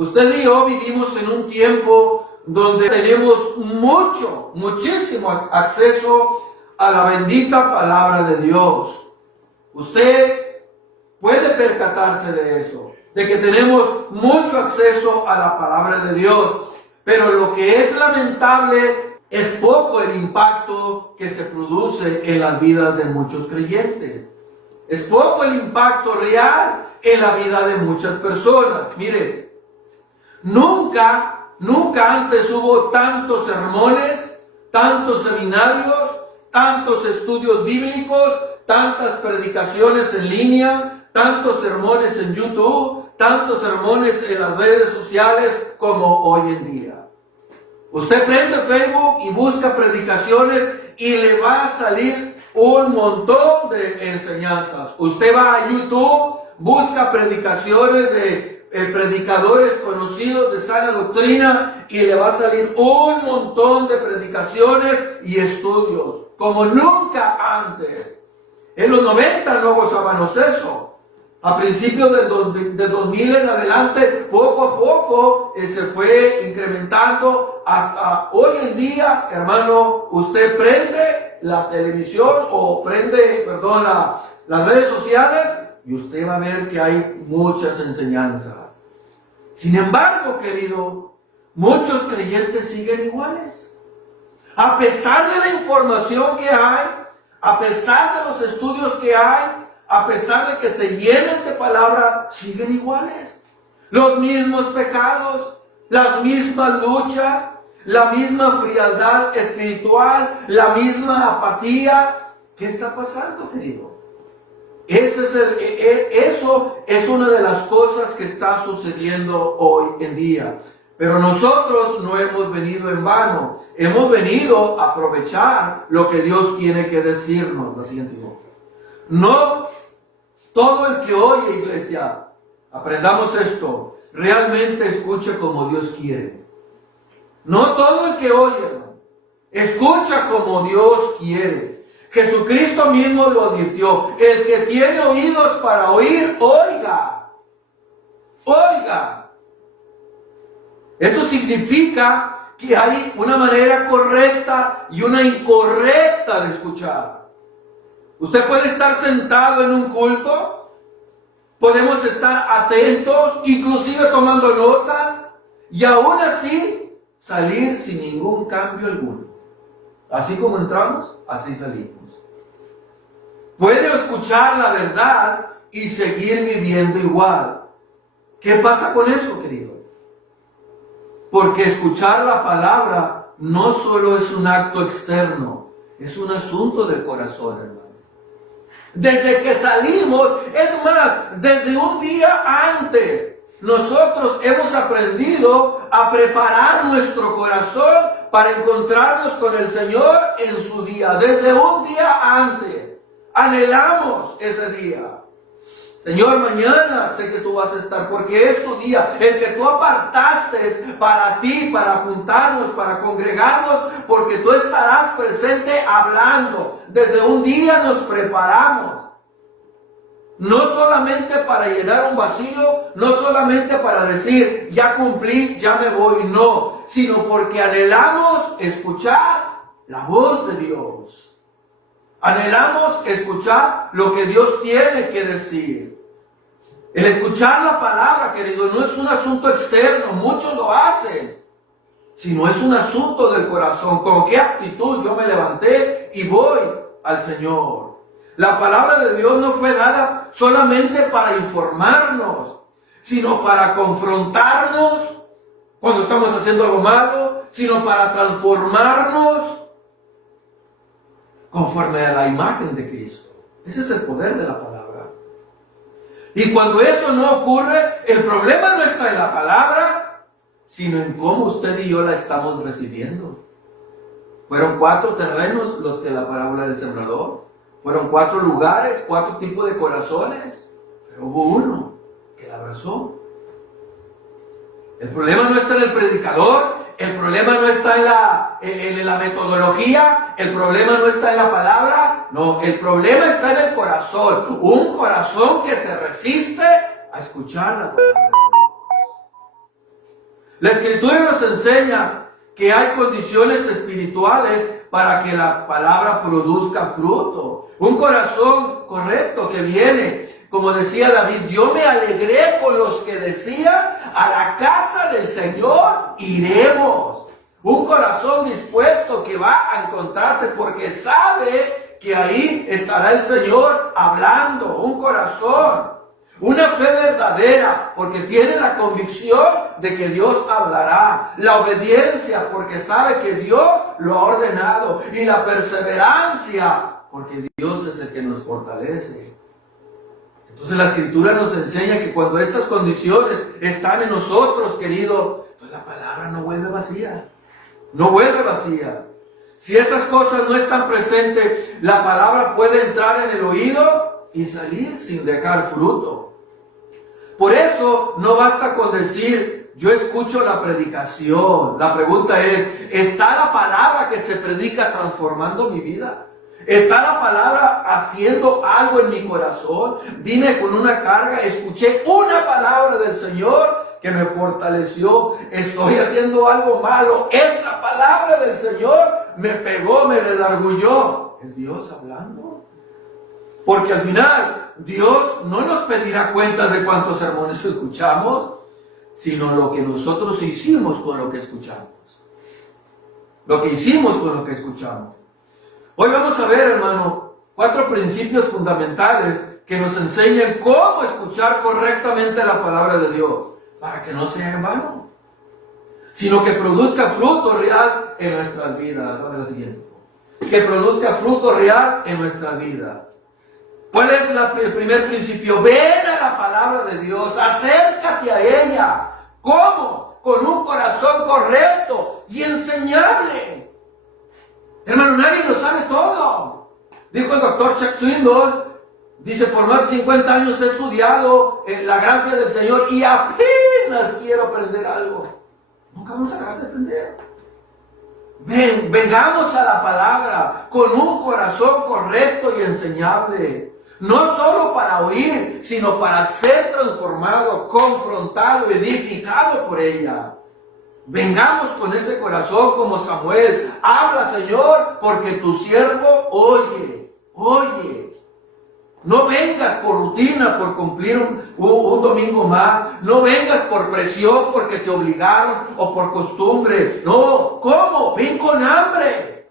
Usted y yo vivimos en un tiempo donde tenemos muchísimo acceso a la bendita palabra de Dios. Usted puede percatarse de eso, de que tenemos mucho acceso a la palabra de Dios, pero lo que es lamentable es poco el impacto que se produce en las vidas de muchos creyentes. Es poco el impacto real en la vida de muchas personas. Mire, nunca antes hubo tantos sermones, tantos seminarios, tantos estudios bíblicos, tantas predicaciones en línea, tantos sermones en YouTube, tantos sermones en las redes sociales como hoy en día. Usted prende Facebook y busca predicaciones y le va a salir un montón de enseñanzas. Usted va a YouTube, busca predicaciones de predicadores conocidos de sana doctrina y le va a salir un montón de predicaciones y estudios, como nunca antes. En los 90 no gozábamos eso. A principios del 2000 en adelante, poco a poco se fue incrementando hasta hoy en día, hermano. Usted prende la televisión o prende, las redes sociales y usted va a ver que hay muchas enseñanzas. Sin embargo, querido, muchos creyentes siguen iguales. A pesar de la información que hay, a pesar de los estudios que hay, a pesar de que se llenen de palabra, siguen iguales. Los mismos pecados, las mismas luchas, la misma frialdad espiritual, la misma apatía. ¿Qué está pasando, querido? Eso es una de las cosas que está sucediendo hoy en día. Pero nosotros no hemos venido en vano. Hemos venido a aprovechar lo que Dios tiene que decirnos. La siguiente imagen. No todo el que oye, iglesia, aprendamos esto, realmente escucha como Dios quiere. No todo el que oye, hermano, escucha como Dios quiere. Jesucristo mismo lo advirtió. El que tiene oídos para oír, oiga. Oiga. Eso significa que hay una manera correcta y una incorrecta de escuchar. Usted puede estar sentado en un culto, podemos estar atentos, inclusive tomando notas, y aún así salir sin ningún cambio alguno. Así como entramos, así salimos. Puede escuchar la verdad y seguir viviendo igual. ¿Qué pasa con eso, querido? Porque escuchar la palabra no solo es un acto externo, es un asunto del corazón, hermano. Desde que salimos, es más, desde un día antes, nosotros hemos aprendido a preparar nuestro corazón para encontrarnos con el Señor en su día. Desde un día antes, anhelamos ese día. Señor, mañana sé que tú vas a estar, porque es tu día, el que tú apartaste para ti, para juntarnos, para congregarnos, porque tú estarás presente hablando. Desde un día nos preparamos. No solamente para llenar un vacío, no solamente para decir, ya cumplí, ya me voy, no, sino porque anhelamos escuchar la voz de Dios. Anhelamos escuchar lo que Dios tiene que decir. El escuchar la palabra, querido, no es un asunto externo, muchos lo hacen, sino es un asunto del corazón. ¿Con qué actitud yo me levanté y voy al Señor? La palabra de Dios no fue dada solamente para informarnos, sino para confrontarnos cuando estamos haciendo algo malo, sino para transformarnos conforme a la imagen de Cristo. Ese es el poder de la palabra. Y cuando eso no ocurre, el problema no está en la palabra, sino en cómo usted y yo la estamos recibiendo. Fueron 4 terrenos los que la parábola del sembrador. Fueron 4 lugares, 4 tipos de corazones. Pero hubo uno que la abrazó. El problema no está en el predicador, el problema no está en la metodología, el problema no está en la palabra, no, el problema está en el corazón. Un corazón que se resiste a escuchar la palabra de Dios. La Escritura nos enseña que hay condiciones espirituales para que la palabra produzca fruto. Un corazón correcto que viene, como decía David, yo me alegré con los que decían, a la casa del Señor iremos. Un corazón dispuesto que va a encontrarse porque sabe que ahí estará el Señor hablando. Un corazón, una fe verdadera porque tiene la convicción de que Dios hablará. La obediencia porque sabe que Dios lo ha ordenado. Y la perseverancia porque Dios es el que nos fortalece. Entonces la Escritura nos enseña que cuando estas condiciones están en nosotros, querido, pues la palabra no vuelve vacía. No vuelve vacía. Si esas cosas no están presentes, la palabra puede entrar en el oído y salir sin dejar fruto. Por eso no basta con decir, yo escucho la predicación. La pregunta es, ¿está la palabra que se predica transformando mi vida? ¿Está la palabra haciendo algo en mi corazón? Vine con una carga, escuché una palabra del Señor que me fortaleció. Estoy haciendo algo malo. Esa palabra del Señor me pegó, me redargulló. ¿Es Dios hablando? Porque al final Dios no nos pedirá cuentas de cuántos sermones escuchamos, sino lo que nosotros hicimos con lo que escuchamos. Lo que hicimos con lo que escuchamos. Hoy vamos a ver, hermano, 4 principios fundamentales que nos enseñan cómo escuchar correctamente la palabra de Dios, para que no sea en vano, sino que produzca fruto real en nuestras vidas. Dame la siguiente. Que produzca fruto real en nuestras vidas. ¿Cuál es el primer principio? Ven a la palabra de Dios, acércate a ella. ¿Cómo? Con un corazón correcto y enseñable. Hermano, nadie lo sabe todo. Dijo el doctor Chuck Swindoll, dice, por más de 50 años he estudiado la gracia del Señor y apenas quiero aprender algo. Nunca vamos a acabar de aprender. Vengamos a la palabra con un corazón correcto y enseñable. No solo para oír, sino para ser transformado, confrontado, edificado por ella. Vengamos con ese corazón como Samuel. Habla, Señor, porque tu siervo oye. Oye. No vengas por rutina, por cumplir un domingo más. No vengas por presión, porque te obligaron o por costumbre. No, ¿cómo? Ven con hambre,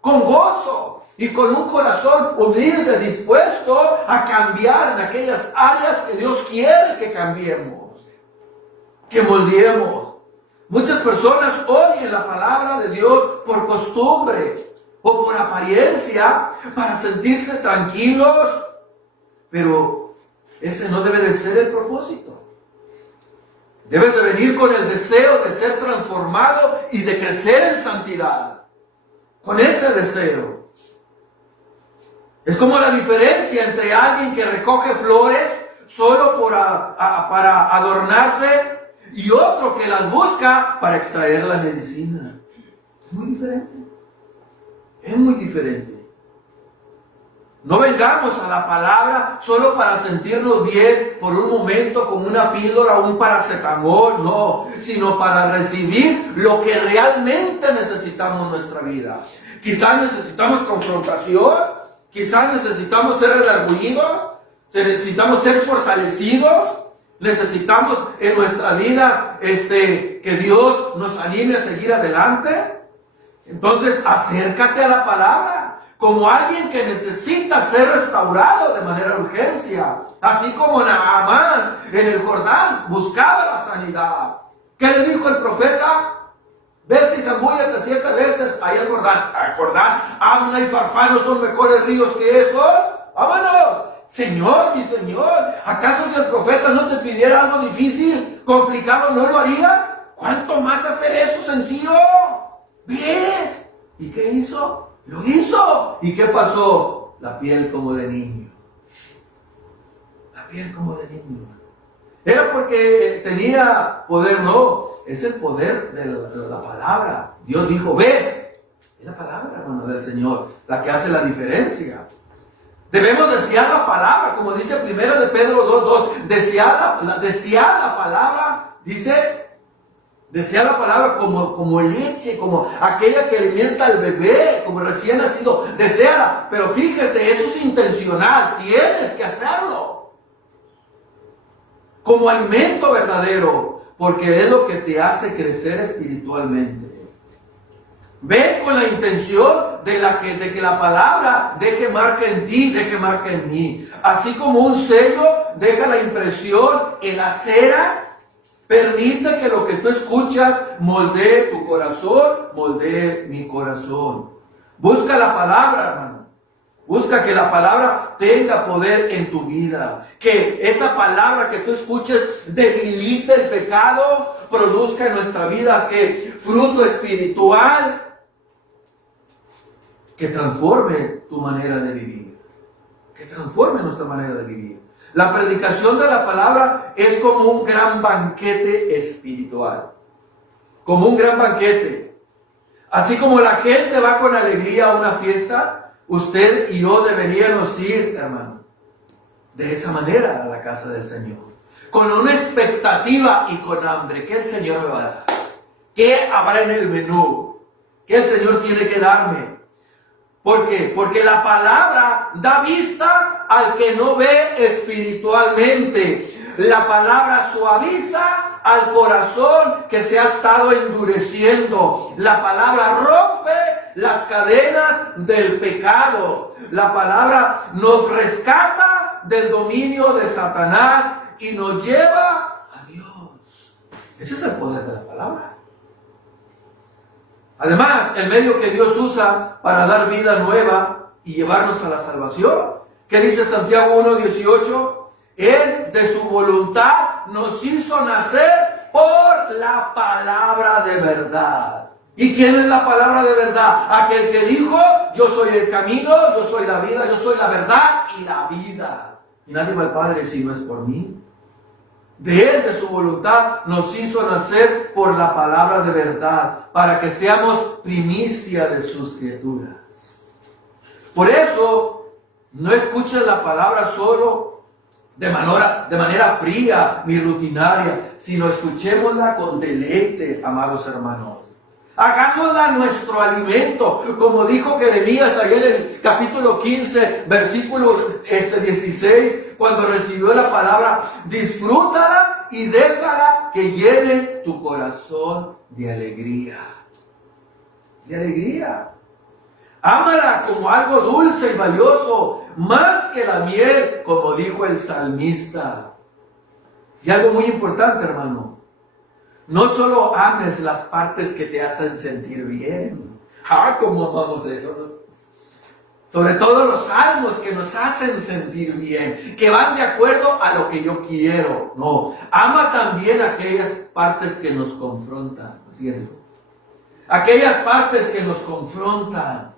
con gozo y con un corazón humilde, dispuesto a cambiar en aquellas áreas que Dios quiere que cambiemos, que moldeemos. Muchas personas oyen la palabra de Dios por costumbre o por apariencia para sentirse tranquilos, pero ese no debe de ser el propósito. Debes de venir con el deseo de ser transformado y de crecer en santidad. Con ese deseo. Es como la diferencia entre alguien que recoge flores solo para adornarse y otro que las busca para extraer la medicina. Es muy diferente. Es muy diferente. No vengamos a la palabra solo para sentirnos bien por un momento con una píldora o un paracetamol, no, sino para recibir lo que realmente necesitamos en nuestra vida. Quizás necesitamos confrontación, quizás necesitamos ser redargüidos, necesitamos ser fortalecidos, necesitamos en nuestra vida que Dios nos anime a seguir adelante. Entonces acércate a la palabra como alguien que necesita ser restaurado de manera de urgencia, así como Naamán en el Jordán buscaba la sanidad. ¿Qué le dijo el profeta? Ves y zambúllate 7 veces ahí al Jordán. Al Jordán, Amna y Farfán no son mejores ríos que esos. ¡Vámonos! Señor, mi Señor, ¿acaso si el profeta no te pidiera algo difícil, complicado, no lo harías? ¿Cuánto más hacer eso sencillo? ¿Ves? ¿Y qué hizo? Lo hizo. ¿Y qué pasó? La piel como de niño. La piel como de niño. Era porque tenía poder, no. Es el poder de la palabra. Dios dijo, ¿ves? Es la palabra, hermano, del Señor, la que hace la diferencia. Debemos desear la palabra, como dice 1 de Pedro 2:2. Desear la palabra, dice, Desea la palabra como leche, como aquella que alimenta al bebé, como recién nacido. Deséala, pero fíjese, eso es intencional, tienes que hacerlo. Como alimento verdadero, porque es lo que te hace crecer espiritualmente. Ven con la intención de que la palabra deje marca en ti, deje marca en mí. Así como un sello deja la impresión en la cera, permite que lo que tú escuchas moldee tu corazón, moldee mi corazón. Busca la palabra, hermano. Busca que la palabra tenga poder en tu vida. Que esa palabra que tú escuches debilite el pecado, produzca en nuestra vida fruto espiritual que transforme tu manera de vivir. Que transforme nuestra manera de vivir. La predicación de la palabra es como un gran banquete espiritual. Como un gran banquete. Así como la gente va con alegría a una fiesta, usted y yo deberíamos ir, hermano, de esa manera a la casa del Señor. Con una expectativa y con hambre. ¿Qué el Señor me va a dar? ¿Qué habrá en el menú? ¿Qué el Señor tiene que darme? ¿Por qué? Porque la palabra da vista al que no ve espiritualmente. La palabra suaviza al corazón que se ha estado endureciendo. La palabra rompe las cadenas del pecado. La palabra nos rescata del dominio de Satanás y nos lleva a Dios. Ese es el poder de la palabra. Además, el medio que Dios usa para dar vida nueva y llevarnos a la salvación. ¿Qué dice Santiago 1:18? Él de su voluntad nos hizo nacer por la palabra de verdad. ¿Y quién es la palabra de verdad? Aquel que dijo, yo soy el camino, yo soy la vida, yo soy la verdad y la vida. Y nadie va al Padre si no es por mí. De Él, de su voluntad, nos hizo nacer por la palabra de verdad, para que seamos primicia de sus criaturas. Por eso, no escuches la palabra solo de manera fría ni rutinaria, sino escuchémosla con deleite, amados hermanos. Hagámosla nuestro alimento, como dijo Jeremías ayer en el capítulo 15, versículo 16, cuando recibió la palabra, disfrútala y déjala que llene tu corazón de alegría. De alegría. Ámala como algo dulce y valioso, más que la miel, como dijo el salmista. Y algo muy importante, hermano. No solo ames las partes que te hacen sentir bien. Cómo amamos eso. Sobre todo los salmos que nos hacen sentir bien, que van de acuerdo a lo que yo quiero. No, ama también aquellas partes que nos confrontan. ¿Cierto? Aquellas partes que nos confrontan.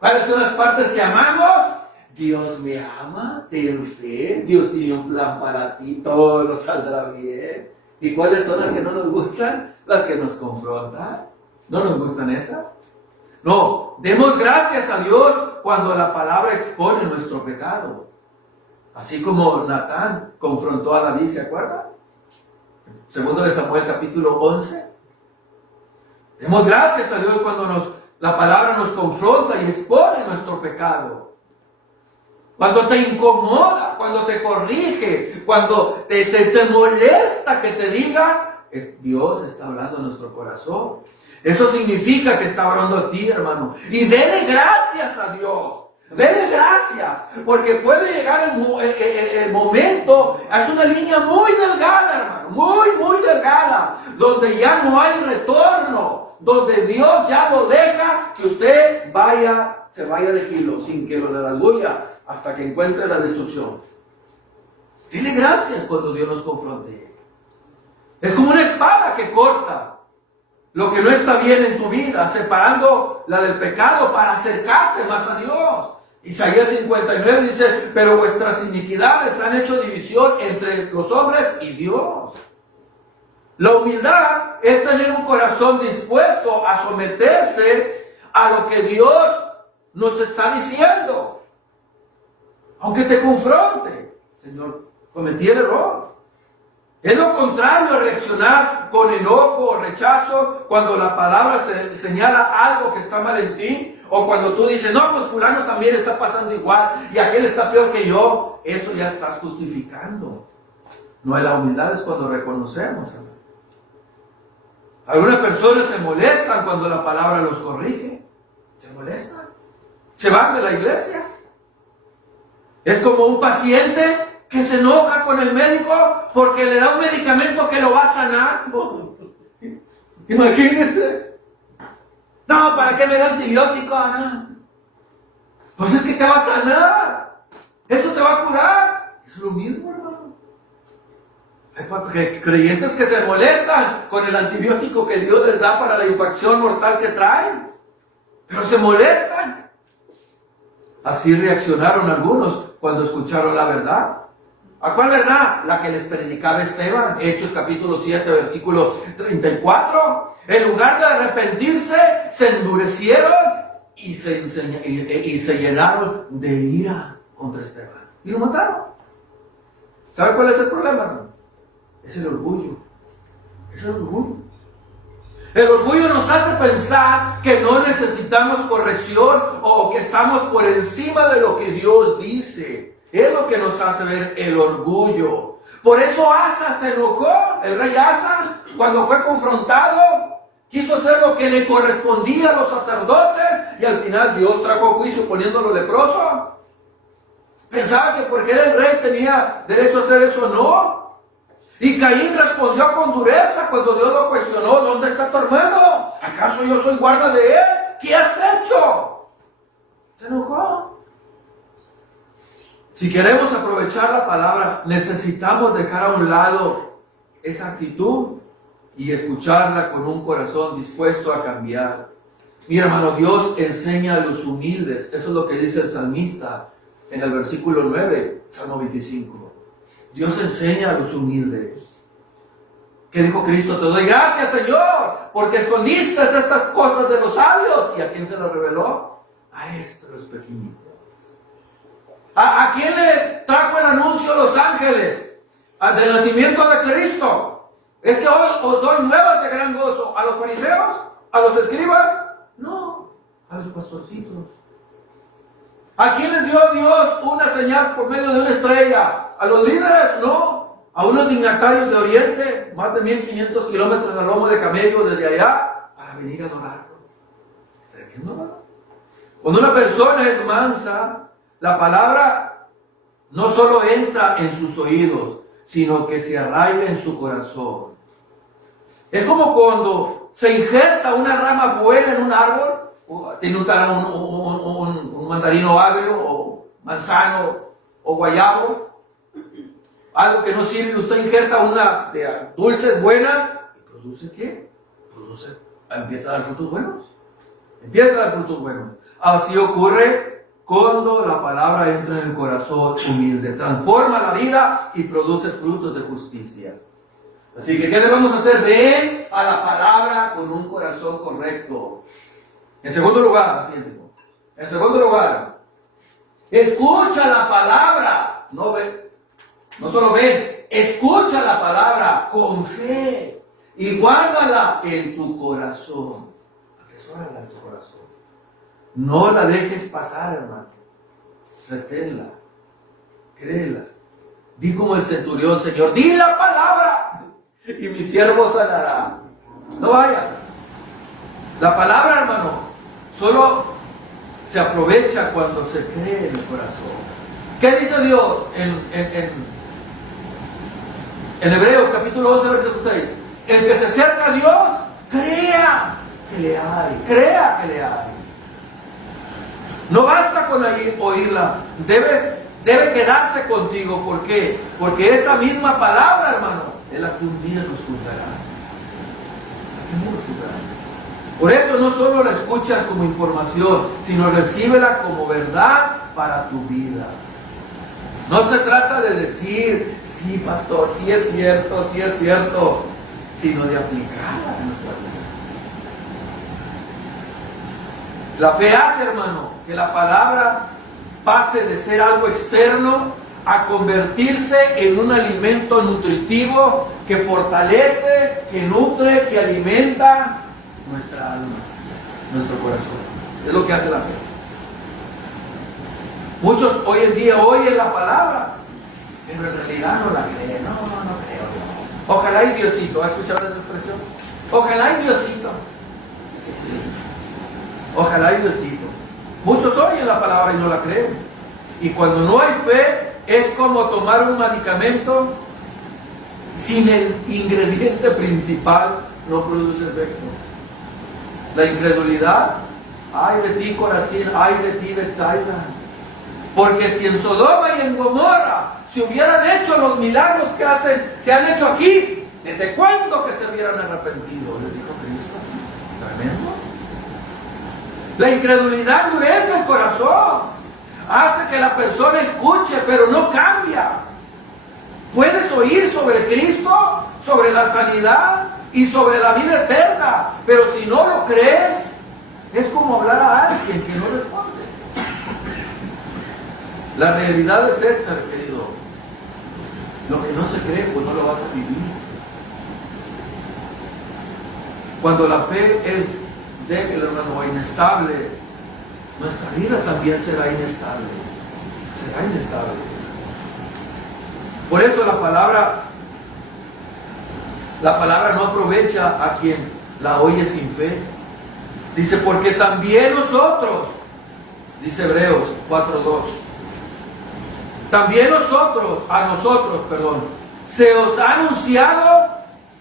¿Cuáles son las partes que amamos? Dios me ama, ten fe, Dios tiene un plan para ti, todo nos saldrá bien. ¿Y cuáles son las que no nos gustan? Las que nos confrontan. ¿No nos gustan esas? No, demos gracias a Dios cuando la palabra expone nuestro pecado. Así como Natán confrontó a David, ¿se acuerda? Segundo de Samuel capítulo 11. Demos gracias a Dios cuando la palabra nos confronta y expone nuestro pecado. Cuando te incomoda, cuando te corrige, cuando te molesta que te diga, Dios está hablando a nuestro corazón. Eso significa que está hablando a ti, hermano. Y dele gracias a Dios. Dele gracias. Porque puede llegar el momento, es una línea muy delgada, hermano. Muy delgada. Donde ya no hay retorno. Donde Dios ya lo deja que usted se vaya de kilo sin que lo redarguya hasta que encuentre la destrucción. Dile gracias cuando Dios nos confronte. Es como una espada que corta lo que no está bien en tu vida, separando la del pecado para acercarte más a Dios. Isaías 59 dice, pero vuestras iniquidades han hecho división entre los hombres y Dios. La humildad es tener un corazón dispuesto a someterse a lo que Dios nos está diciendo. Aunque te confronte, Señor, cometí el error. Es lo contrario a reaccionar con enojo o rechazo cuando la palabra señala algo que está mal en ti, o cuando tú dices, no, pues fulano también está pasando igual y aquel está peor que yo. Eso ya estás justificando. No es la humildad, es cuando reconocemos, hermano. Algunas personas se molestan cuando la palabra los corrige. Se molestan. Se van de la iglesia. Es como un paciente que se enoja con el médico porque le da un medicamento que lo va a sanar. Imagínese. No, ¿para qué me da antibiótico? No. Pues es que te va a sanar. Eso te va a curar. Es lo mismo, hermano. Hay creyentes que se molestan con el antibiótico que Dios les da para la infección mortal que traen. Pero se molestan. Así reaccionaron algunos cuando escucharon la verdad. ¿A cuál verdad? La que les predicaba Esteban, Hechos capítulo 7, versículo 34. En lugar de arrepentirse, se endurecieron y se llenaron de ira contra Esteban. Y lo mataron. ¿Sabe cuál es el problema, no? Es el orgullo. Es el orgullo. El orgullo nos hace pensar que no necesitamos corrección o que estamos por encima de lo que Dios dice. Es lo que nos hace ver el orgullo. Por eso Asa se enojó, el rey Asa, cuando fue confrontado, quiso hacer lo que le correspondía a los sacerdotes y al final Dios trajo juicio poniéndolo leproso. Pensaba que porque era el rey tenía derecho a hacer eso, no. Y Caín respondió con dureza cuando Dios lo cuestionó, ¿dónde está tu hermano? ¿Acaso yo soy guarda de él? ¿Qué has hecho? Se enojó. Si queremos aprovechar la palabra, necesitamos dejar a un lado esa actitud y escucharla con un corazón dispuesto a cambiar. Mi hermano, Dios enseña a los humildes. Eso es lo que dice el salmista en el versículo 9, Salmo 25. Dios enseña a los humildes. ¿Qué dijo Cristo? Te doy gracias, Señor, porque escondiste estas cosas de los sabios. ¿Y a quién se las reveló? A estos pequeñitos. ¿A quién le trajo el anuncio los ángeles? Del nacimiento de Cristo. ¿Es que hoy os doy nuevas de gran gozo? ¿A los fariseos? ¿A los escribas? No, a los pastorcitos. ¿A quién les dio Dios una señal por medio de una estrella? ¿A los líderes? No. ¿A unos dignatarios de Oriente? Más de 1500 kilómetros a lomo de camello desde allá para venir a adorarlo. Tremendo, ¿no? Cuando una persona es mansa, la palabra no solo entra en sus oídos, sino que se arraiga en su corazón. Es como cuando se injerta una rama buena en un árbol, tiene un mandarino agrio, o manzano, o guayabo, algo que no sirve, usted injerta una de dulces buenas, ¿y produce qué? Empieza a dar frutos buenos. Empieza a dar frutos buenos. Así ocurre cuando la palabra entra en el corazón humilde. Transforma la vida y produce frutos de justicia. Así que, ¿qué debemos hacer? Ven a la palabra con un corazón correcto. En segundo lugar, escucha la palabra. No solo ven, escucha la palabra con fe y guárdala en tu corazón. Atesórala en tu corazón. No la dejes pasar, hermano. Reténla. Créela. Di como el centurión, Señor, di la palabra y mi siervo sanará. No vayas. La palabra, hermano, solo se aprovecha cuando se cree en el corazón. ¿Qué dice Dios en Hebreos capítulo 11, versículo 6? El que se acerca a Dios, crea que le hay. Crea que le hay. No basta con oírla. Debe quedarse contigo. ¿Por qué? Porque esa misma palabra, hermano, es la que un día nos juzgará. Por eso no solo la escuchas como información, sino recíbela como verdad para tu vida. No se trata de decir, sí, pastor, sí es cierto, sino de aplicarla en nuestra vida. La fe hace, hermano, que la palabra pase de ser algo externo a convertirse en un alimento nutritivo que fortalece, que nutre, que alimenta nuestra alma, nuestro corazón. Es lo que hace la fe. Muchos hoy en día oyen la palabra, pero en realidad no la creen. No creo. Ojalá y Diosito, ¿has escuchado esa expresión? Ojalá y Diosito. Ojalá y Diosito. Muchos oyen la palabra y no la creen. Y cuando no hay fe, es como tomar un medicamento sin el ingrediente principal, no produce efecto. La incredulidad, ay de ti Corazín, ay de ti Betsaida. Porque si en Sodoma y en Gomorra se hubieran hecho los milagros que se han hecho aquí, ¿desde cuándo que se hubieran arrepentido? Les dijo Cristo. Tremendo. La incredulidad endurece el corazón, hace que la persona escuche, pero no cambia. Puedes oír sobre Cristo, sobre la sanidad y sobre la vida eterna, pero si no lo crees, es como hablar a alguien que no responde. La realidad es esta, querido. Lo que no se cree, pues no lo vas a vivir. Cuando la fe es débil, hermano, o inestable, nuestra vida también será inestable. Será inestable. Por eso la palabra no aprovecha a quien la oye sin fe. Dice, porque también nosotros, dice Hebreos 4:2, también a nosotros, se os ha anunciado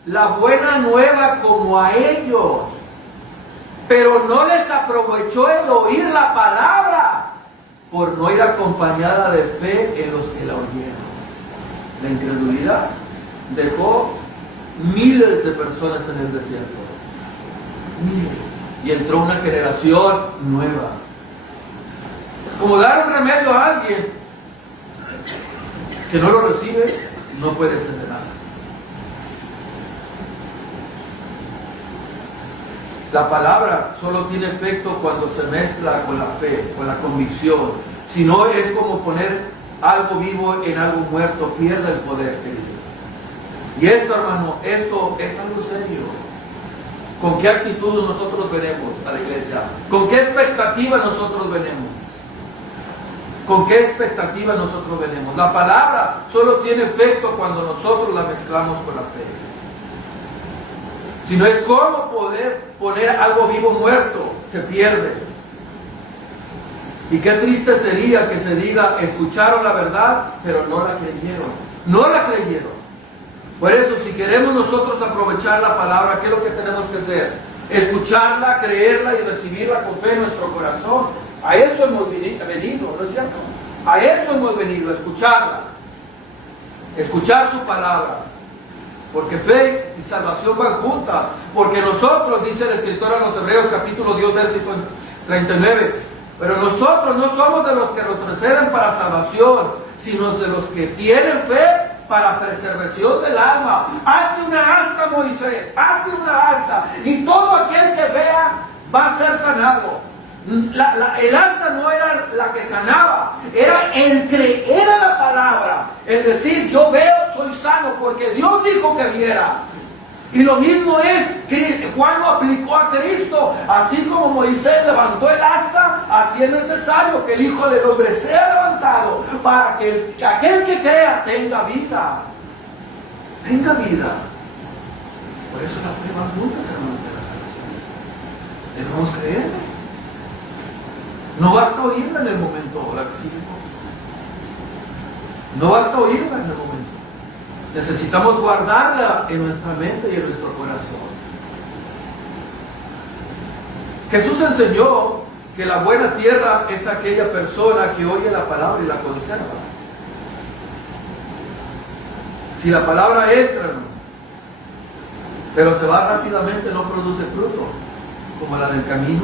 la buena nueva como a ellos, pero no les aprovechó el oír la palabra por no ir acompañada de fe en los que la oyeron. La incredulidad dejó miles de personas en el desierto. Miles. Y entró una generación nueva. Es como dar un remedio a alguien que no lo recibe, no puede ser de nada. La palabra solo tiene efecto cuando se mezcla con la fe, con la convicción. Si no, es como poner algo vivo en algo muerto, pierde el poder, querido. Y esto, hermano, esto es algo serio. ¿Con qué actitud nosotros venimos a la iglesia? ¿Con qué expectativa nosotros venimos? ¿Con qué expectativa nosotros venimos? La palabra solo tiene efecto cuando nosotros la mezclamos con la fe. Si no, es como poder poner algo vivo muerto, se pierde. Y qué triste sería que se diga, escucharon la verdad, pero no la creyeron. No la creyeron. Por eso, si queremos nosotros aprovechar la palabra, ¿qué es lo que tenemos que hacer? Escucharla, creerla y recibirla con fe en nuestro corazón. A eso hemos venido, ¿no es cierto? A eso hemos venido, a escucharla. Escuchar su palabra. Porque fe y salvación van juntas. Porque nosotros, dice el escritor a los Hebreos, capítulo 10, versículo 39, pero nosotros no somos de los que retroceden para salvación, sino de los que tienen fe para preservación del alma. Hazte una asta, Moisés, hazte una asta, y todo aquel que vea va a ser sanado. El asta no era la que sanaba, era el creer a la palabra, el decir, yo veo, soy sano, porque Dios dijo que viera. Y lo mismo es que Juan lo aplicó a Cristo. Así como Moisés levantó el asta, así es necesario que el Hijo del Hombre sea levantado, para que aquel que crea tenga vida. Tenga vida. Por eso la fe va juntas, hermanos, de la salvación. Debemos creer. No basta oírla en el momento, la que sigue. No basta oírla en el momento. Necesitamos guardarla en nuestra mente y en nuestro corazón. Jesús enseñó que la buena tierra es aquella persona que oye la palabra y la conserva. Si la palabra entra, pero se va rápidamente, no produce fruto, como la del camino.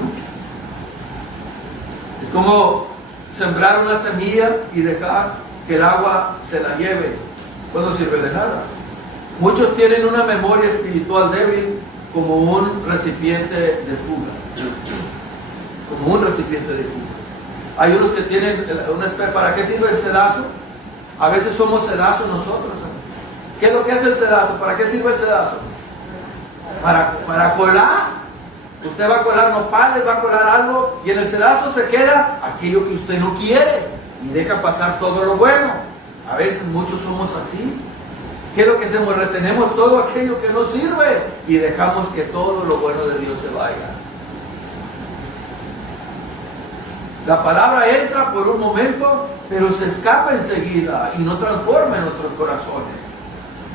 Es como sembrar una semilla y dejar que el agua se la lleve. Pues no sirve de nada. Muchos tienen una memoria espiritual débil como un recipiente de fugas. Como un recipiente de fugas. Hay unos que tienen una especie. ¿Para qué sirve el cedazo? A veces somos sedazos nosotros. ¿Qué es lo que hace el sedazo? ¿Para qué sirve el sedazo? Para colar. Usted va a colar nopales, va a colar algo, y en el sedazo se queda aquello que usted no quiere y deja pasar todo lo bueno. A veces muchos somos así. ¿Qué es lo que hacemos? Retenemos todo aquello que no sirve y dejamos que todo lo bueno de Dios se vaya. La palabra entra por un momento, pero se escapa enseguida y no transforma en nuestros corazones.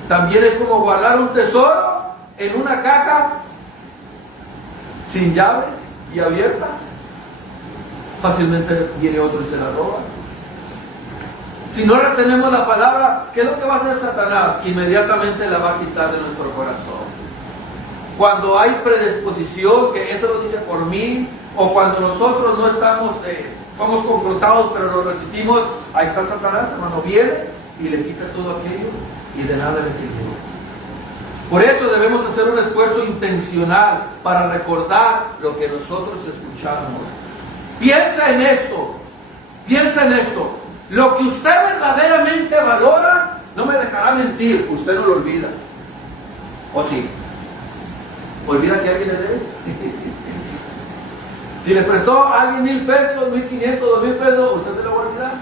También es como guardar un tesoro en una caja sin llave y abierta. Fácilmente viene otro y se la roba. Si no retenemos la palabra, ¿qué es lo que va a hacer Satanás? Inmediatamente la va a quitar de nuestro corazón. Cuando hay predisposición, que eso lo dice por mí, o cuando nosotros no estamos, somos confrontados, pero lo resistimos, ahí está Satanás, hermano, viene y le quita todo aquello y de nada le sirve. Por eso debemos hacer un esfuerzo intencional para recordar lo que nosotros escuchamos. Piensa en esto, piensa en esto. Lo que usted verdaderamente valora, no me dejará mentir, usted no lo olvida. ¿O sí? ¿Olvida que alguien le debe? Si le prestó a alguien 1,000 pesos, 1,500, 2,000 pesos, ¿usted se lo va a olvidar?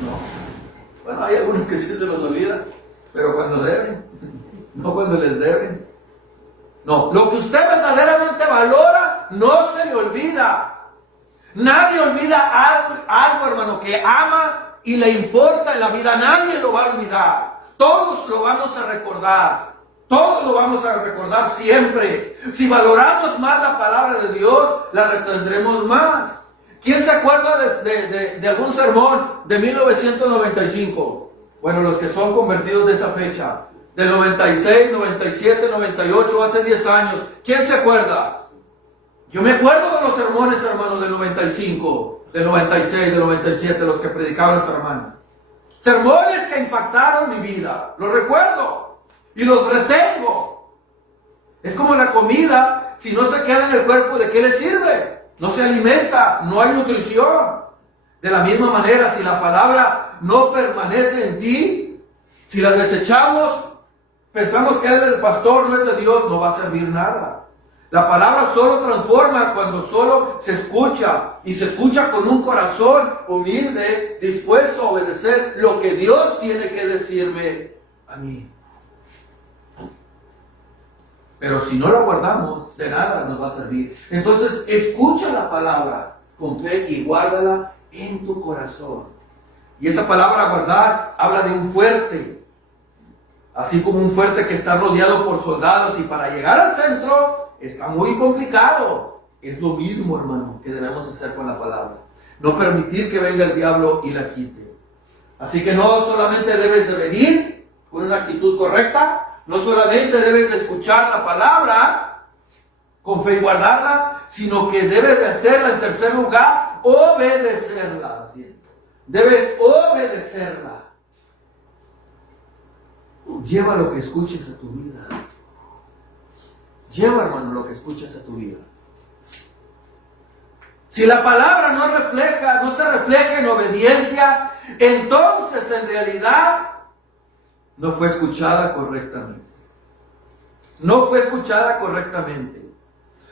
No. Bueno, hay algunos que sí se los olvidan, pero cuando deben, no cuando les deben. No, lo que usted verdaderamente valora, no se le olvida. Nadie olvida algo, hermano, que ama y le importa en la vida. Nadie lo va a olvidar. Todos lo vamos a recordar. Todos lo vamos a recordar siempre. Si valoramos más la palabra de Dios, la retendremos más. ¿Quién se acuerda de algún sermón de 1995? Bueno, los que son convertidos de esa fecha. Del 96, 97, 98, hace 10 años. ¿Quién se acuerda? Yo me acuerdo de los sermones, hermanos, del 95, del 96, del 97, los que predicaban nuestra hermana. Sermones que impactaron mi vida. Los recuerdo y los retengo. Es como la comida, si no se queda en el cuerpo, ¿de qué le sirve? No se alimenta, no hay nutrición. De la misma manera, si la palabra no permanece en ti, si la desechamos, pensamos que es del pastor, no es de Dios, no va a servir nada. La palabra solo transforma cuando solo se escucha, y se escucha con un corazón humilde, dispuesto a obedecer lo que Dios tiene que decirme a mí. Pero si no la guardamos, de nada nos va a servir. Entonces, escucha la palabra con fe y guárdala en tu corazón. Y esa palabra guardar habla de un fuerte. Así como un fuerte que está rodeado por soldados y para llegar al centro está muy complicado. Es lo mismo, hermano, que debemos hacer con la palabra. No permitir que venga el diablo y la quite. Así que no solamente debes de venir con una actitud correcta, no solamente debes de escuchar la palabra con fe y guardarla, sino que debes de hacerla en tercer lugar, obedecerla. Debes obedecerla. Lleva lo que escuches a tu vida. Lleva, hermano, lo que escuches a tu vida. Si la palabra no se refleja en obediencia, entonces en realidad no fue escuchada correctamente. No fue escuchada correctamente.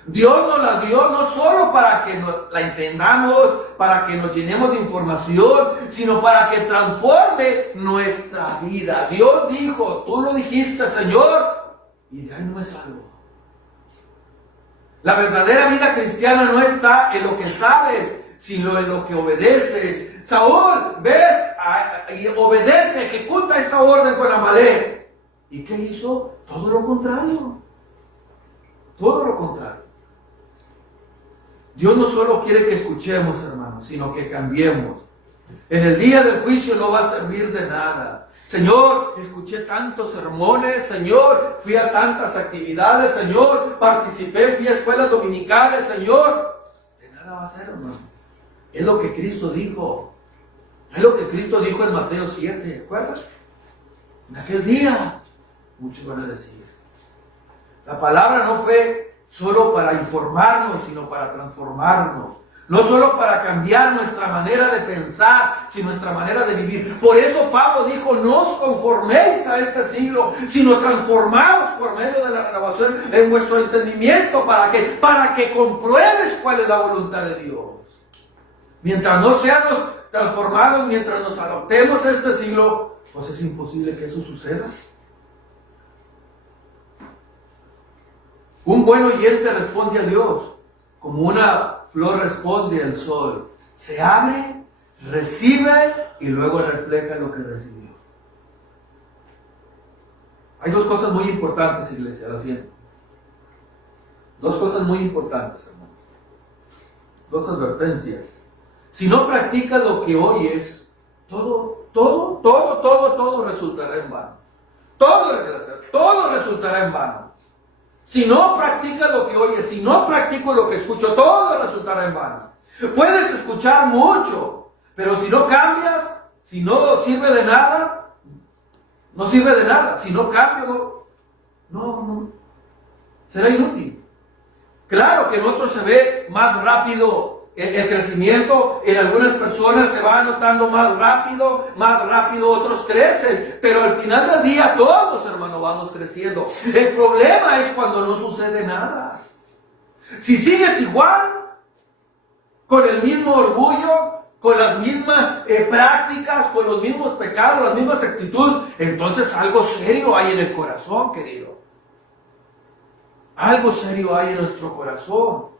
Dios nos la dio no solo para que la entendamos, para que nos llenemos de información, sino para que transforme nuestra vida. Dios dijo, tú lo dijiste, Señor, y de ahí no me salvo. La verdadera vida cristiana no está en lo que sabes, sino en lo que obedeces. Saúl, ves, y obedece, ejecuta esta orden con Amalek. ¿Y qué hizo? Todo lo contrario. Todo lo contrario. Dios no solo quiere que escuchemos, hermanos, sino que cambiemos. En el día del juicio no va a servir de nada. Señor, escuché tantos sermones, Señor, fui a tantas actividades, Señor, participé, fui a escuelas dominicales, Señor. De nada va a ser, hermano. Es lo que Cristo dijo. Es lo que Cristo dijo en Mateo 7, ¿recuerdas? En aquel día, muchos van a decir, la palabra no fue solo para informarnos, sino para transformarnos. No solo para cambiar nuestra manera de pensar, sino nuestra manera de vivir. Por eso Pablo dijo, no os conforméis a este siglo, sino transformaos por medio de la renovación en vuestro entendimiento. Para que compruebes cuál es la voluntad de Dios. Mientras no seamos transformados, mientras nos adoptemos a este siglo, pues es imposible que eso suceda. Un buen oyente responde a Dios como una flor responde al sol. Se abre, recibe y luego refleja lo que recibió. Hay dos cosas muy importantes, iglesia, la siento. Dos cosas muy importantes, hermano. Dos advertencias. Si no practicas lo que oyes, todo resultará en vano. Todo resultará en vano. Si no practicas lo que oyes, si no practico lo que escucho, todo resultará en vano. Puedes escuchar mucho, pero si no cambias, si no sirve de nada, no sirve de nada. Si no cambio, no, será inútil. Claro que en otros se ve más rápido el crecimiento, en algunas personas se va notando más rápido, otros crecen, pero al final del día todos, hermanos, vamos creciendo. El problema es cuando no sucede nada. Si sigues igual, con el mismo orgullo, con las mismas prácticas, con los mismos pecados, las mismas actitudes, entonces algo serio hay en el corazón, querido. Algo serio hay en nuestro corazón.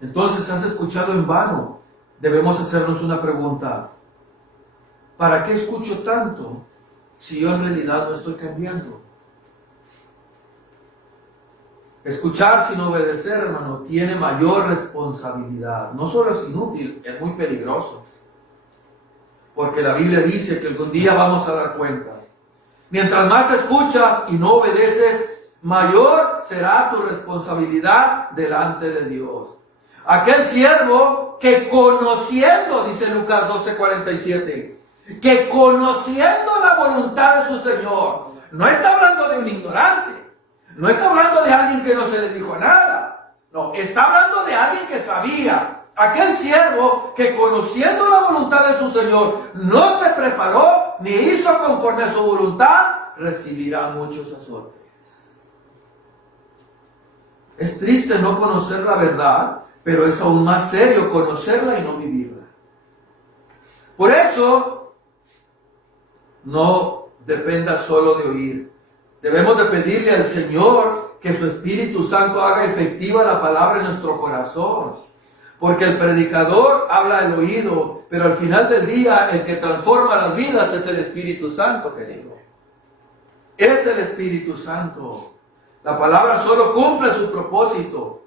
Entonces, has escuchado en vano. Debemos hacernos una pregunta. ¿Para qué escucho tanto si yo en realidad no estoy cambiando? Escuchar sin obedecer, hermano, tiene mayor responsabilidad. No solo es inútil, es muy peligroso. Porque la Biblia dice que algún día vamos a dar cuentas. Mientras más escuchas y no obedeces, mayor será tu responsabilidad delante de Dios. Aquel siervo que conociendo, dice Lucas 12:47, que conociendo la voluntad de su Señor, no está hablando de un ignorante, no está hablando de alguien que no se le dijo nada, no, está hablando de alguien que sabía. Aquel siervo que conociendo la voluntad de su Señor no se preparó ni hizo conforme a su voluntad, recibirá muchos azotes. Es triste no conocer la verdad, pero es aún más serio conocerla y no vivirla. Por eso, no dependa solo de oír. Debemos de pedirle al Señor que su Espíritu Santo haga efectiva la palabra en nuestro corazón. Porque el predicador habla del oído, pero al final del día el que transforma las vidas es el Espíritu Santo, querido. Es el Espíritu Santo. La palabra solo cumple su propósito.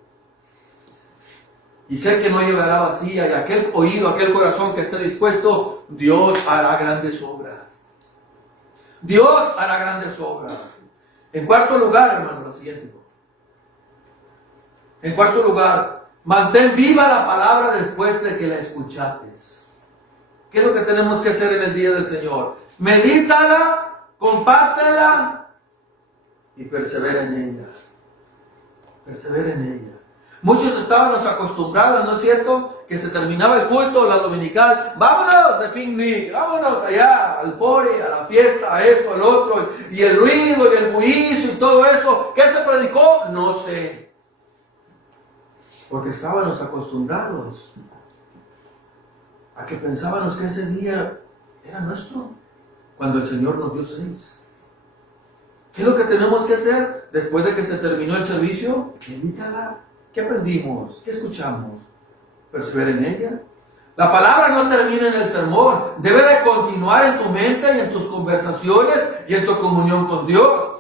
Y sé que no llegará vacía, y aquel oído, aquel corazón que esté dispuesto, Dios hará grandes obras. Dios hará grandes obras. En cuarto lugar, hermano, lo siguiente. En cuarto lugar, mantén viva la palabra después de que la escuchates. ¿Qué es lo que tenemos que hacer en el día del Señor? Medítala, compártela y persevera en ella. Persevera en ella. Muchos estábamos acostumbrados, ¿no es cierto? Que se terminaba el culto, la dominical, vámonos de picnic, vámonos allá al pori, a la fiesta, a esto, al otro, y el ruido y el bullicio y todo eso. ¿Qué se predicó? No sé. Porque estábamos acostumbrados a que pensábamos que ese día era nuestro, cuando el Señor nos dio 6. ¿Qué es lo que tenemos que hacer después de que se terminó el servicio? Medítala. ¿Qué aprendimos? ¿Qué escuchamos? Persevera en ella. La palabra no termina en el sermón. Debe de continuar en tu mente y en tus conversaciones y en tu comunión con Dios.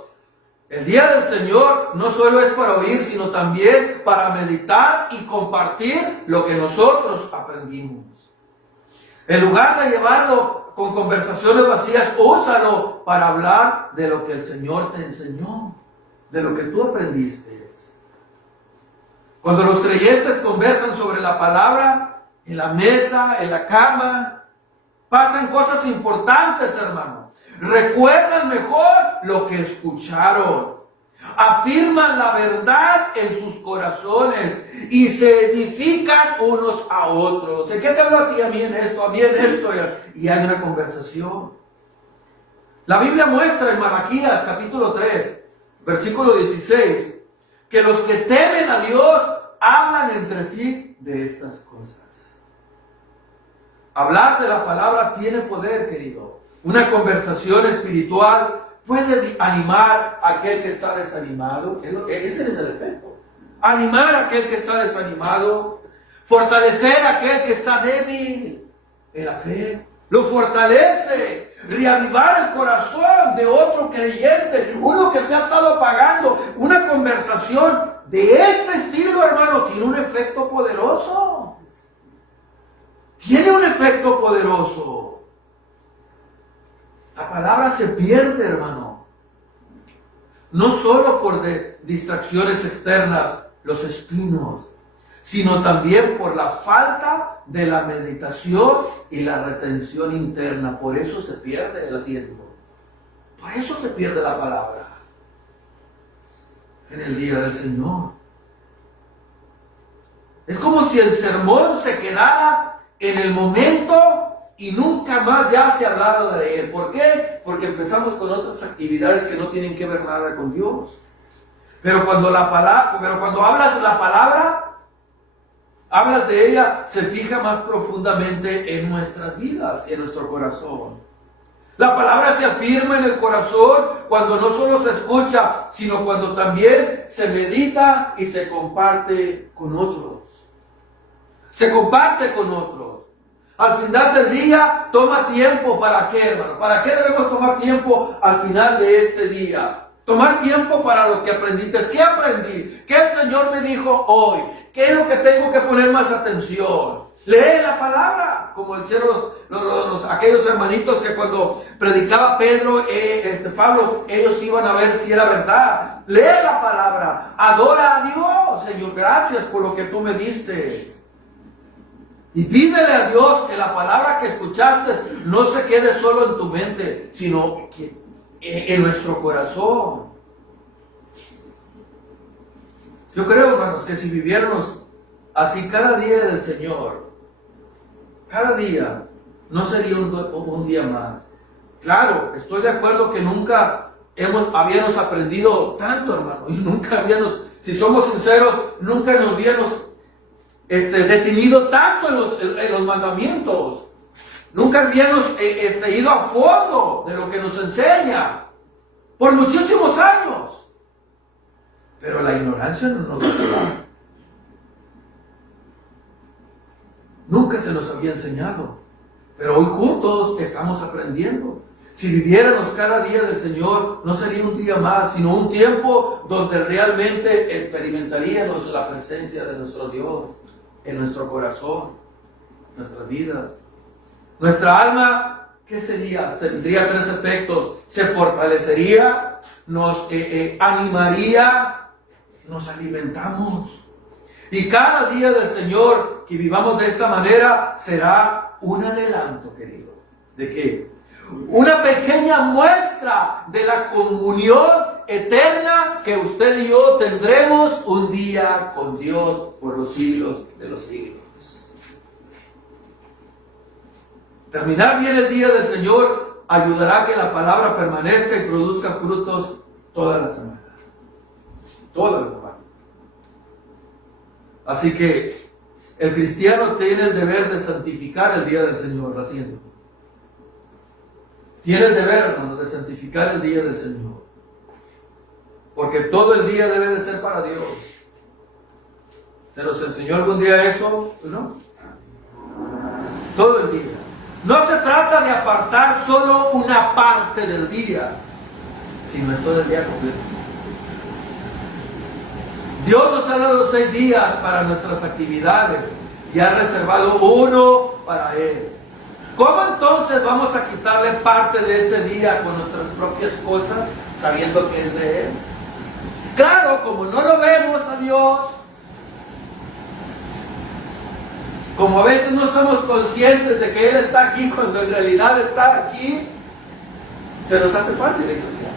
El día del Señor no solo es para oír, sino también para meditar y compartir lo que nosotros aprendimos. En lugar de llevarlo con conversaciones vacías, úsalo para hablar de lo que el Señor te enseñó, de lo que tú aprendiste. Cuando los creyentes conversan sobre la palabra, en la mesa, en la cama, pasan cosas importantes, hermano. Recuerdan mejor lo que escucharon. afirman la verdad en sus corazones y se edifican unos a otros. ¿De qué te hablo a ti? A mí en esto, y hay una conversación. La Biblia muestra en Malaquías capítulo 3, versículo 16, que los que temen a Dios hablan entre sí de estas cosas. Hablar de la palabra tiene poder, querido. Una conversación espiritual puede animar a aquel que está desanimado. Ese es el efecto. Animar a aquel que está desanimado. Fortalecer a aquel que está débil en la fe. Lo fortalece. Reavivar el corazón de otro creyente. Uno que se ha estado apagando. Una conversación de este estilo, hermano, tiene un efecto poderoso. Tiene un efecto poderoso. La palabra se pierde, hermano. No solo por distracciones externas, los espinos, sino también por la falta de la meditación y la retención interna. Por eso se pierde el asiento. Por eso se pierde la palabra en el día del Señor. Es como si el sermón se quedara en el momento y nunca más ya se ha hablado de él. ¿Por qué? Porque empezamos con otras actividades que no tienen que ver nada con Dios. Pero cuando hablas la palabra, hablas de ella, se fija más profundamente en nuestras vidas y en nuestro corazón. La palabra se afirma en el corazón cuando no solo se escucha, sino cuando también se medita y se comparte con otros. Se comparte con otros. Al final del día, toma tiempo. ¿Para qué, hermano? ¿Para qué debemos tomar tiempo al final de este día? Tomar tiempo para lo que aprendiste. ¿Qué aprendí? ¿Qué el Señor me dijo hoy? ¿Qué es lo que tengo que poner más atención? Lee la palabra, como hicieron aquellos hermanitos que cuando predicaba Pablo, ellos iban a ver si era verdad. Lee la palabra, adora a Dios. Señor, gracias por lo que tú me diste. Y pídele a Dios que la palabra que escuchaste no se quede solo en tu mente, sino que en nuestro corazón. Yo creo, hermanos, que si viviéramos así cada día del Señor, cada día, no sería un día más. Claro, estoy de acuerdo que nunca habíamos aprendido tanto, hermano, y nunca si somos sinceros, nunca nos habíamos detenido tanto en los mandamientos. Nunca habíamos ido a fondo de lo que nos enseña por muchísimos años. Pero la ignorancia no nos da. Nunca se nos había enseñado. Pero hoy juntos estamos aprendiendo. Si viviéramos cada día del Señor, no sería un día más, sino un tiempo donde realmente experimentaríamos la presencia de nuestro Dios en nuestro corazón, nuestras vidas. Nuestra alma, ¿qué sería? Tendría tres efectos. Se fortalecería, nos animaría, nos alimentamos. Y cada día del Señor que vivamos de esta manera será un adelanto, querido. ¿De qué? Una pequeña muestra de la comunión eterna que usted y yo tendremos un día con Dios por los siglos de los siglos. Terminar bien el día del Señor ayudará a que la palabra permanezca y produzca frutos toda la semana. Toda la semana. Así que el cristiano tiene el deber de santificar el día del Señor. La siguiente. Tiene el deber, hermano, de santificar el día del Señor. Porque todo el día debe de ser para Dios. ¿Se nos enseñó algún día eso? ¿No? Todo el día. No se trata de apartar solo una parte del día, sino es todo el día completo. Dios nos ha dado 6 días para nuestras actividades y ha reservado uno para Él. ¿Cómo entonces vamos a quitarle parte de ese día con nuestras propias cosas, sabiendo que es de Él? Claro, como no lo vemos a Dios, como a veces no somos conscientes de que Él está aquí cuando en realidad está aquí, se nos hace fácil, iglesia.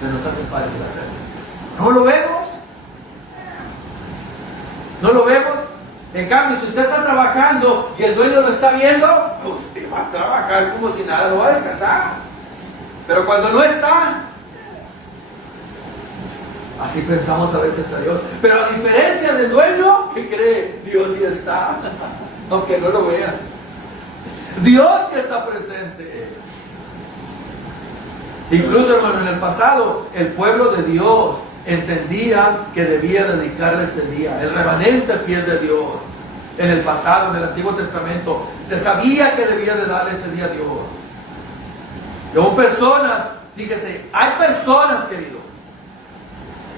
se nos hace fácil hacerlo. ¿No lo vemos? ¿No lo vemos? En cambio, si usted está trabajando y el dueño lo está viendo, usted va a trabajar como si nada, no va a descansar. Pero cuando no está, así pensamos a veces a Dios. Pero a diferencia del dueño, ¿qué cree? Dios sí está, aunque no lo vea. Dios sí está presente. Incluso, hermano, en el pasado, el pueblo de Dios entendía que debía dedicarle ese día. El remanente fiel de Dios, en el pasado, en el Antiguo Testamento, sabía que debía de darle ese día a Dios. Y aún personas, fíjese, hay personas, querido,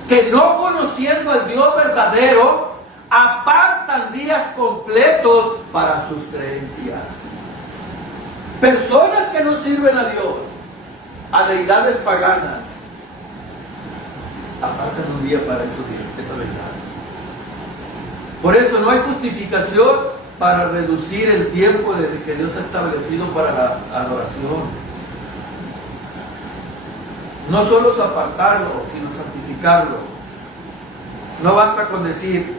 que no conociendo al Dios verdadero, apartan días completos para sus creencias. Personas que no sirven a Dios, a deidades paganas, apartan un día para esa deidad. Por eso no hay justificación para reducir el tiempo desde que Dios ha establecido para la adoración. No solo es apartarlo, sino santificarlo. No basta con decir,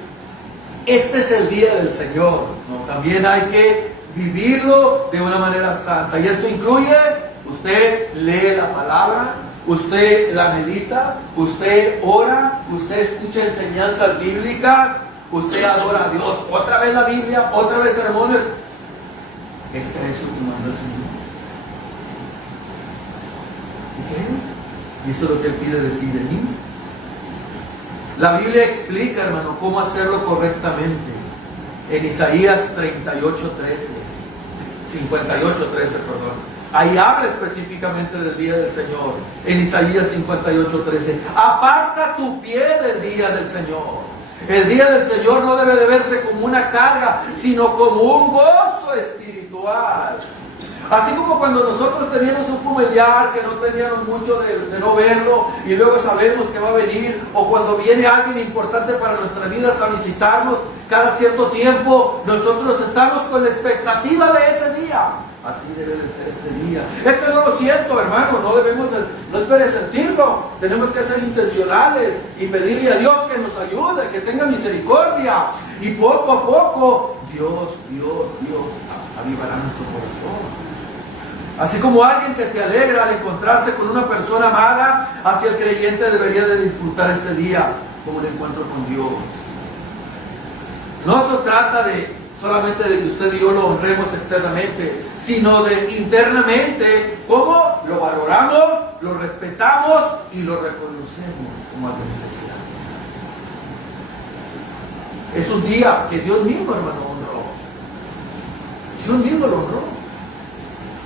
este es el día del Señor. No, también hay que vivirlo de una manera santa. Y esto incluye, usted lee la palabra, usted la medita, usted ora, usted escucha enseñanzas bíblicas, usted adora a Dios. Otra vez la Biblia, otra vez sermones. Este es su comando del Señor. ¿Y qué? Y eso es lo que Él pide de ti y de mí. La Biblia explica, hermano, cómo hacerlo correctamente. En Isaías 58:13, perdón. Ahí habla específicamente del día del Señor. En Isaías 58:13. Aparta tu pie del día del Señor. El día del Señor no debe de verse como una carga, sino como un gozo espiritual. Así como cuando nosotros teníamos un familiar que no teníamos mucho de no verlo y luego sabemos que va a venir, o cuando viene alguien importante para nuestras vidas a visitarnos cada cierto tiempo, nosotros estamos con la expectativa de ese día. Así debe de ser este día. Esto no lo siento, hermano, no espere sentirlo. Tenemos que ser intencionales y pedirle a Dios que nos ayude, que tenga misericordia. Y poco a poco, Dios avivará nuestro corazón. Así como alguien que se alegra al encontrarse con una persona amada, así el creyente debería de disfrutar este día como un encuentro con Dios. No se trata solamente de que usted y yo lo honremos externamente, sino de internamente, cómo lo valoramos, lo respetamos y lo reconocemos como alguien especial. Es un día que Dios mismo, hermano, honró. Dios mismo lo honró.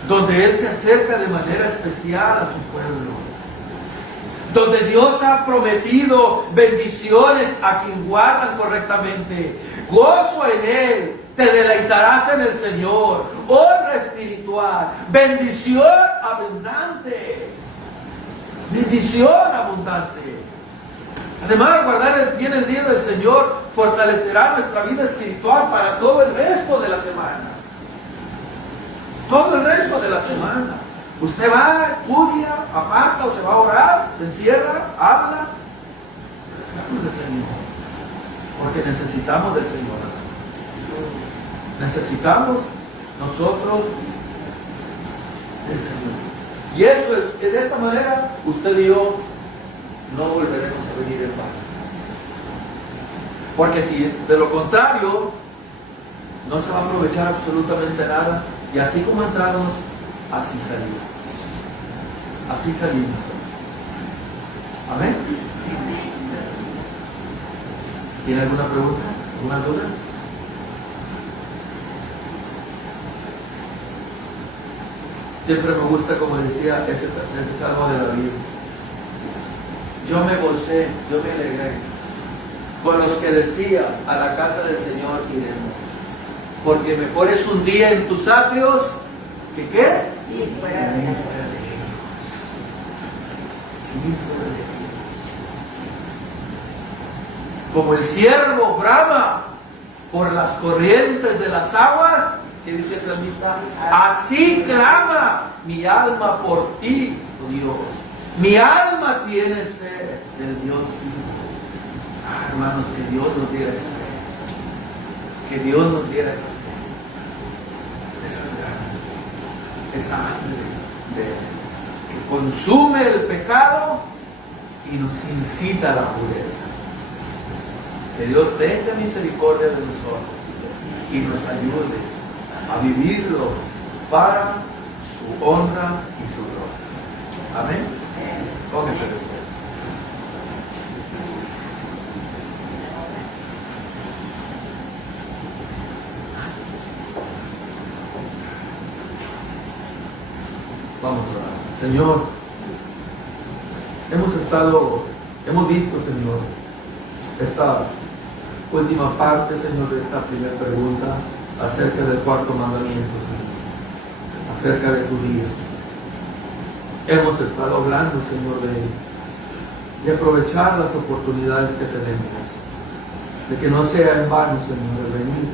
Donde Él se acerca de manera especial a su pueblo. Donde Dios ha prometido bendiciones a quien guardan correctamente. Gozo en Él. Te deleitarás en el Señor. Honra espiritual. Bendición abundante. Bendición abundante. Además de guardar bien el día del Señor, fortalecerá nuestra vida espiritual para todo el resto de la semana. Todo el resto de la semana. Usted va, estudia, aparta o se va a orar, se encierra, habla. Necesitamos del Señor. Porque necesitamos del Señor. Necesitamos nosotros del Señor. Y eso es, de esta manera, usted y yo no volveremos a venir en paz. Porque si de lo contrario, no se va a aprovechar absolutamente nada. Y así como entramos, así salimos. Así salimos. Amén. ¿Tiene alguna pregunta? ¿Alguna duda? Siempre me gusta, como decía ese salmo de David. Yo me gocé, yo me alegré con los que decía, a la casa del Señor iremos. Porque mejor es un día en tus atrios que ¿qué? Y fuera de ellos. Como el ciervo brama por las corrientes de las aguas, que dice el salmista, así clama mi alma por ti, oh Dios. Mi alma tiene sed del Dios vivo. Hermanos, que Dios nos diera esa sed. Que Dios nos diera esa sed. Esas ganas. Esa hambre que consume el pecado y nos incita a la pureza. Que Dios tenga misericordia de nosotros y nos ayude a vivirlo para su honra y su gloria. Amén. Póngase de pie. Vamos a orar. Señor, hemos visto, Señor, esta última parte, Señor, de esta primera pregunta acerca del cuarto mandamiento, Señor, acerca de tu día. Hemos estado hablando, Señor, de aprovechar las oportunidades que tenemos, de que no sea en vano, Señor, el venir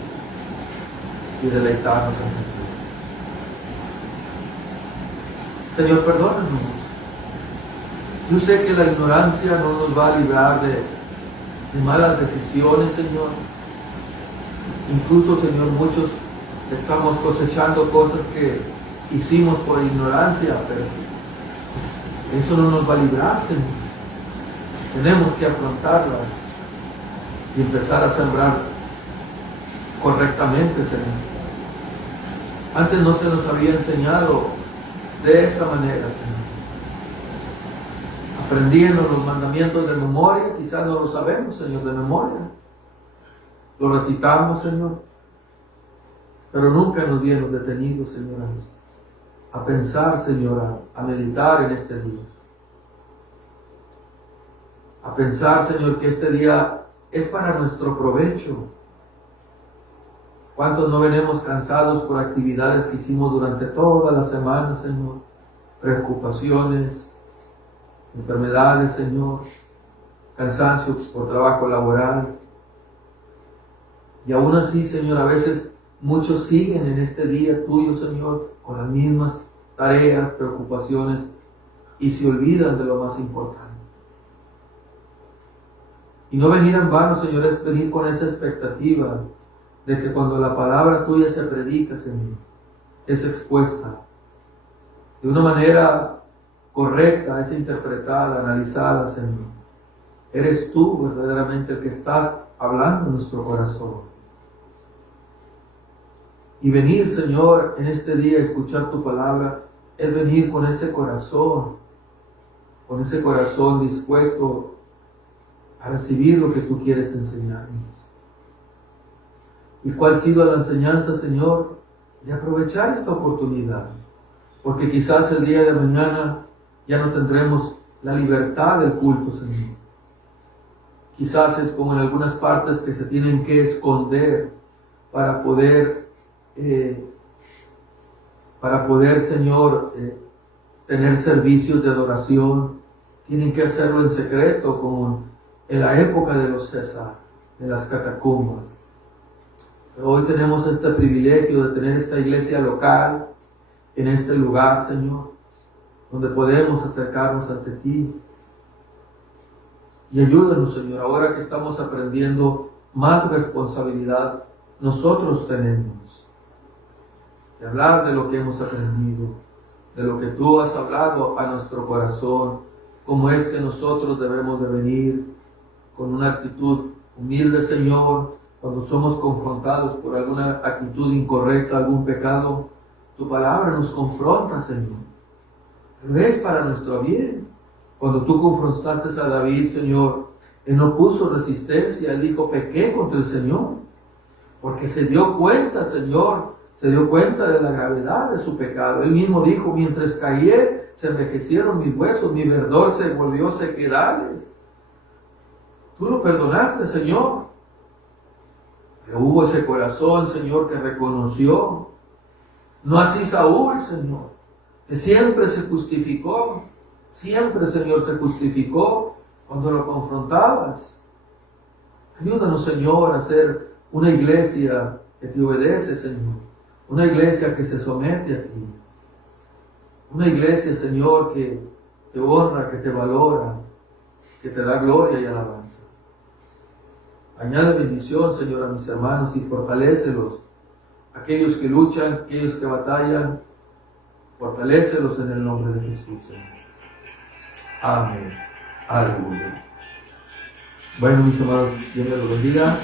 y deleitarnos en ti. Señor, perdónanos. Yo sé que la ignorancia no nos va a librar de malas decisiones, Señor. Incluso, Señor, muchos estamos cosechando cosas que hicimos por ignorancia, pero pues, eso no nos va a librar, Señor. Tenemos que afrontarlas y empezar a sembrar correctamente, Señor. Antes no se nos había enseñado de esta manera, Señor. Aprendiendo los mandamientos de memoria, quizás no lo sabemos, Señor, de memoria. Lo recitamos, Señor. Pero nunca nos hemos detenido, Señor, a pensar, Señor, a meditar en este día. A pensar, Señor, que este día es para nuestro provecho. ¿Cuántos no venimos cansados por actividades que hicimos durante toda la semana, Señor? Preocupaciones, enfermedades, Señor, cansancio por trabajo laboral. Y aún así, Señor, a veces muchos siguen en este día tuyo, Señor, con las mismas tareas, preocupaciones, y se olvidan de lo más importante. Y no venir en vano, Señor, es venir con esa expectativa de que cuando la palabra tuya se predica, Señor, es expuesta de una manera correcta, es interpretada, analizada, Señor. Eres tú verdaderamente el que estás hablando en nuestro corazón. Y venir, Señor, en este día a escuchar tu palabra, es venir con ese corazón dispuesto a recibir lo que tú quieres enseñarnos. ¿Y cuál ha sido la enseñanza, Señor? De aprovechar esta oportunidad. Porque quizás el día de mañana ya no tendremos la libertad del culto, Señor. Quizás como en algunas partes que se tienen que esconder para poder, Señor, tener servicios de adoración. Tienen que hacerlo en secreto, como en la época de los César, de las catacumbas. Pero hoy tenemos este privilegio de tener esta iglesia local en este lugar, Señor, donde podemos acercarnos ante ti. Y ayúdanos, Señor, ahora que estamos aprendiendo más responsabilidad, nosotros tenemos de hablar de lo que hemos aprendido, de lo que tú has hablado a nuestro corazón, cómo es que nosotros debemos de venir con una actitud humilde, Señor. Cuando somos confrontados por alguna actitud incorrecta, algún pecado, tu palabra nos confronta, Señor. Pero es para nuestro bien. Cuando tú confrontaste a David, Señor, él no puso resistencia, él dijo, pequé contra el Señor. Porque se dio cuenta, Señor, se dio cuenta de la gravedad de su pecado. Él mismo dijo, mientras caí, se envejecieron mis huesos, mi verdor se volvió sequedades. Tú lo perdonaste, Señor. Pero hubo ese corazón, Señor, que reconoció. No así Saúl, Señor, que siempre se justificó. Siempre, Señor, se justificó cuando lo confrontabas. Ayúdanos, Señor, a ser una iglesia que te obedece, Señor. Una iglesia que se somete a ti. Una iglesia, Señor, que te honra, que te valora, que te da gloria y alabanza. Añade bendición, Señor, a mis hermanos y fortalécelos. Aquellos que luchan, aquellos que batallan, fortalécelos en el nombre de Jesús, Señor. Amén. Aleluya. Bueno, mis hermanos, Dios me los bendiga.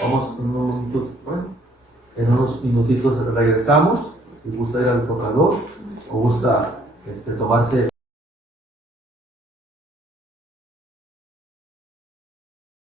Vamos en unos minutitos regresamos. Si gusta ir al tocador o gusta tomarse